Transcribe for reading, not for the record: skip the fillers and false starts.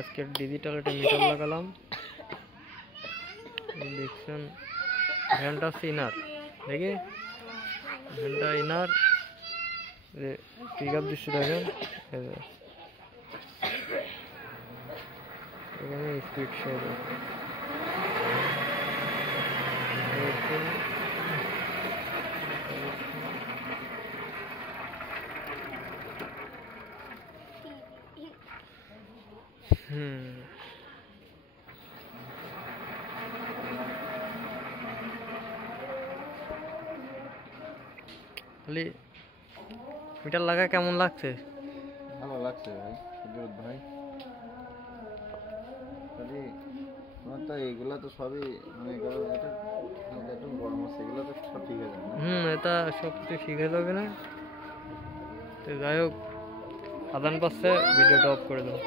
আজকে ডিজিটাল একটা মিটার লাগালাম। দেখছেন ভ্যানটা হচ্ছে ইনার, দেখি ভ্যানটা ইনার পিক আপ দিচ্ছে দেখেন, এখানে স্পিড শো খালি মিটার লাগা কেমন লাগছে? ভালো লাগছে ভাই, সুব্রত ভাই। খালি তোমার তো এইগুলা তো সবই মনে করো এটা একটু গরম আছে, এগুলো তো সব ঠিক আছে না? এটা সব কিছু শিখে যাবে না। তো যাই হোক, আদান পাচ্ছে, ভিডিওটা অফ করে দাও।